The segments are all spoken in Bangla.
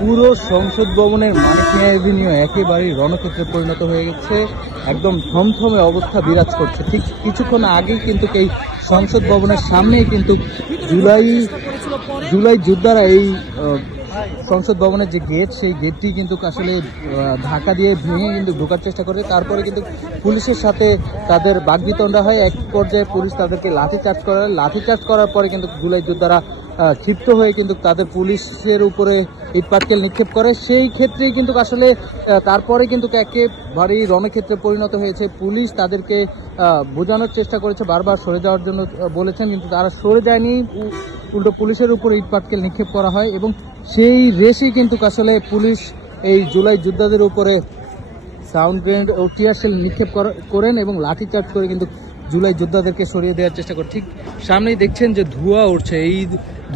পুরো সংসদ ভবনের মানিক মিয়া এভিনিউ একেবারেই রণক্ষেত্রে পরিণত হয়ে গেছে। একদম থমথমে অবস্থা বিরাজ করছে। ঠিক কিছুক্ষণ আগেই কিন্তু এই সংসদ ভবনের সামনেই কিন্তু জুলাই যোদ্ধারা এই সংসদ ভবনের যে গেট, সেই গেটটি কিন্তু আসলে ধাক্কা দিয়ে ভেঙে কিন্তু ঢোকার চেষ্টা করে। তারপরে কিন্তু পুলিশের সাথে তাদের বাকবিতণ্ডা হয়। এক পর্যায়ে পুলিশ তাদেরকে লাঠিচার্জ করার পরে কিন্তু জুলাই যোদ্ধারা ক্ষিপ্ত হয়ে কিন্তু তাদের পুলিশের উপরে ইটপাটকেল নিক্ষেপ করে। সেই ক্ষেত্রেই কিন্তু আসলে তারপরে কিন্তু একেবারেই রণক্ষেত্রে পরিণত হয়েছে। পুলিশ তাদেরকে বোঝানোর চেষ্টা করেছে, বারবার সরে যাওয়ার জন্য বলেছেন, কিন্তু তারা সরে যায়নি। উল্টো পুলিশের উপরে ইটপাটকেল নিক্ষেপ করা হয় এবং সেই রেসেই কিন্তু আসলে পুলিশ এই জুলাই যোদ্ধাদের উপরে সাউন্ড গ্রেনেড ও টিয়ার শেল নিক্ষেপ করেন এবং লাঠিচার্জ করে কিন্তু জুলাই যোদ্ধাদেরকে সরিয়ে দেওয়ার চেষ্টা করে। ঠিক সামনেই দেখছেন যে ধোঁয়া উঠছে। এই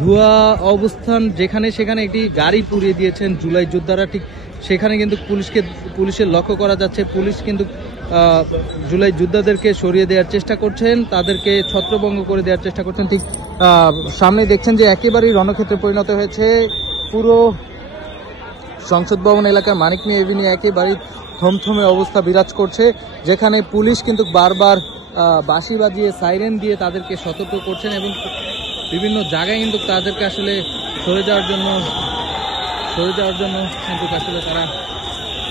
ধোঁয়া অবস্থান যেখানে সেখানে একটি গাড়ি পুড়িয়ে দিয়েছেন জুলাই যোদ্ধারা। ঠিক সেখানে কিন্তু পুলিশের লক্ষ্য করা যাচ্ছে। পুলিশ কিন্তু জুলাই যোদ্ধাদেরকে সরিয়ে দেওয়ার চেষ্টা করছেন, তাদেরকে ছত্রভঙ্গ করে দেওয়ার চেষ্টা করছেন। ঠিক সামনে দেখছেন যে একেবারেই রণক্ষেত্রে পরিণত হয়েছে পুরো সংসদ ভবন এলাকার মানিক মিয়া এভিনিউ। একেবারেই থমথমে অবস্থা বিরাজ করছে, যেখানে পুলিশ কিন্তু বারবার বাঁশি বাজিয়ে সাইরেন দিয়ে তাদেরকে সতর্ক করছেন এবং বিভিন্ন জায়গায় কিন্তু তাদেরকে আসলে সরে যাওয়ার জন্য কিন্তু আসলে তারা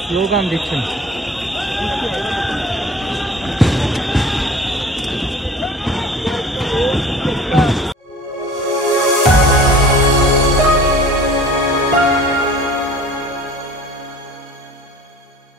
স্লোগান দিচ্ছেন।